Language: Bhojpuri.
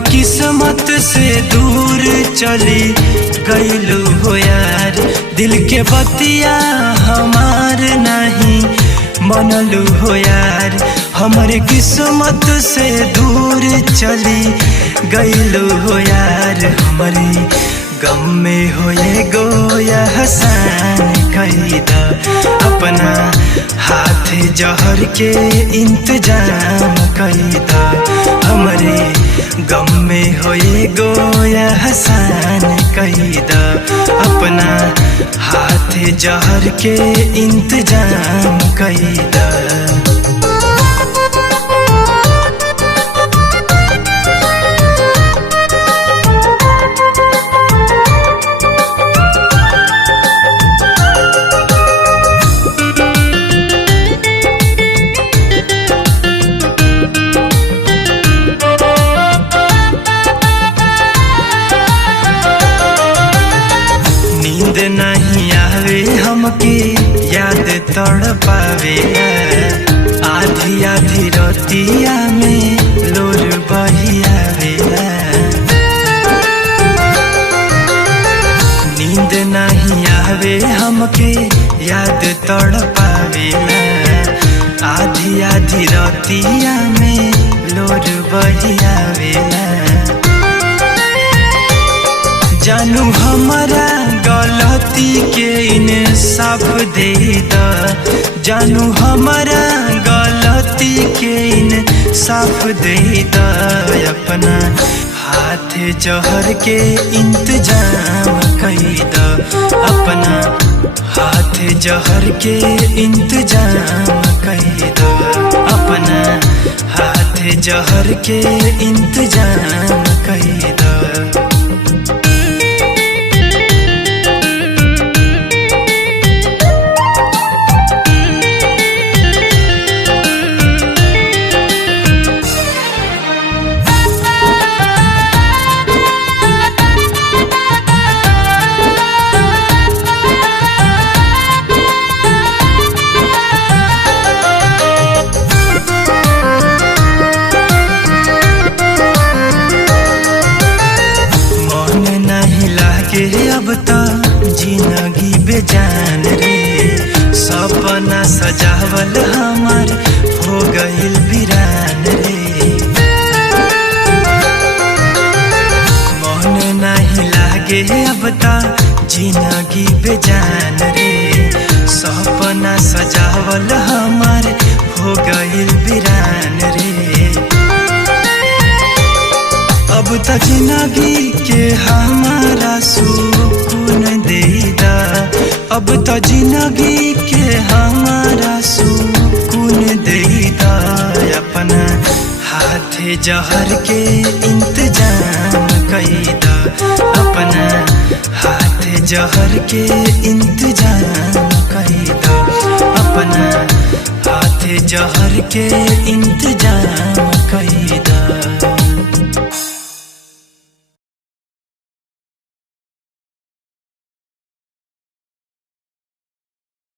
किस्मत से दूर चली गईलू हो यार। दिल के बतिया हमार नहीं मनलू हो यार। हमारे किस्मत से दूर चली गईलू हो यार। हमारे गम में होए गोया हसान कईदा अपना हाथ जहर के इंतजाम कईदा। हमारे गम में होए गोया हसान कईदा अपना हाथ जहर के इंतजाम कईदा। नींद नहीं आवे हमके याद तड़पावे। आधी आधी रतिया में लोर बहियावे। नींद नहीं आवे हमके याद तड़पावे। आधी आधी रतिया में लोर बहियावे। जानू हमारा गलती के इंसाफ दे दा। जानू हमारा गलती के इंसाफ दे दा। अपना हाथ जहर के इंतजाम कईदा। अपना हाथ जहर के इंतजाम कईदा। अपना हाथ जहर के इंतजाम कईदा। अब तो जिंदगी बेजान रे। सपना सजावल हमार हो गइल वीरान रे। मन नहीं लागे अब तो जिंदगी बेजान रे। सपना सजावल हमार हो गइल वीरान रे। अब तो जिंदगी के हमारा सुकून देदा। अब तो जिंदगी के हमारा सुकून देदा। अपना हाथ जहर के इंतजाम कईदा। अपना हाथ जहर के इंतजाम कईदा। अपना हाथ जहर के